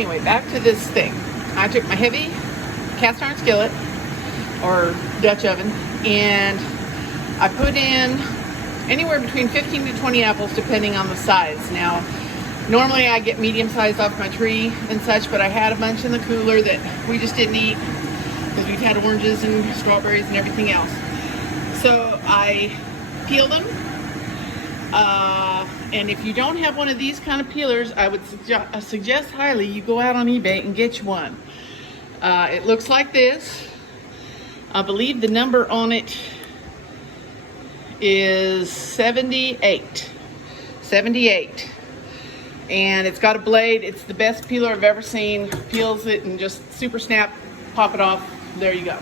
Anyway, back to this thing. I took my heavy cast iron skillet or Dutch oven, and I put in anywhere between 15 to 20 apples depending on the size. Now, normally I get medium size off my tree and such, but I had a bunch in the cooler that we just didn't eat because we've had oranges and strawberries and everything else. So I peeled them. And if you don't have one of these kind of peelers, I would suggest highly you go out on eBay and get you one. It looks like this. I believe the number on it is 78. And it's got a blade. It's the best peeler I've ever seen. Peels it and just super snap, pop it off. There you go.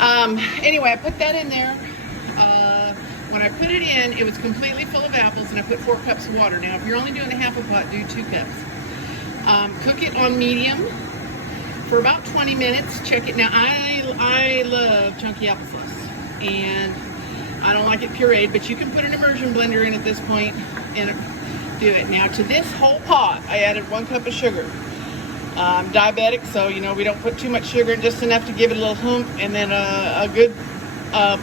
Anyway, I put that in there. When I put it in, it was completely full of apples, and I put 4 cups of water. Now, if you're only doing a half a pot, do 2 cups. Cook it on medium for about 20 minutes. Check it. Now, I love chunky applesauce, and I don't like it pureed, but you can put an immersion blender in at this point and do it. Now, to this whole pot, I added 1 cup of sugar. I'm diabetic, so you know we don't put too much sugar, just enough to give it a little hump, and then a good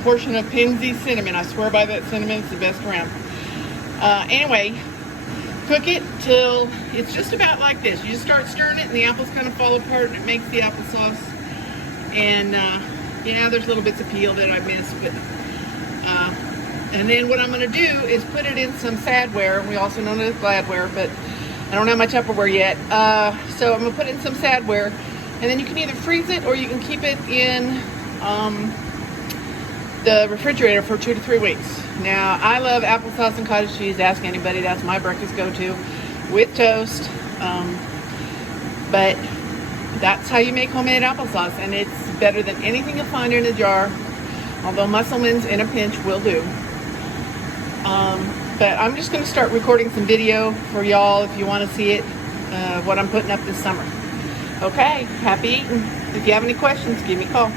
portion of Pinsy cinnamon. I swear by that cinnamon, it's the best around. Anyway, cook it till it's just about like this. You just start stirring it and the apples kind of fall apart and it makes the applesauce. And yeah, there's little bits of peel that I missed, but and then what I'm going to do is put it in some sadware. We also know it as gladware, but I don't have my Tupperware yet. So I'm going to put it in some sadware, and then you can either freeze it or you can keep it in the refrigerator for 2 to 3 weeks. Now, I love applesauce and cottage cheese. Ask anybody. That's my breakfast go-to with toast. But that's how you make homemade applesauce, and it's better than anything you'll find in a jar, although Musselman's in a pinch will do. But I'm just going to start recording some video for y'all if you want to see it, what I'm putting up this summer. Okay, happy eating. If you have any questions, give me a call.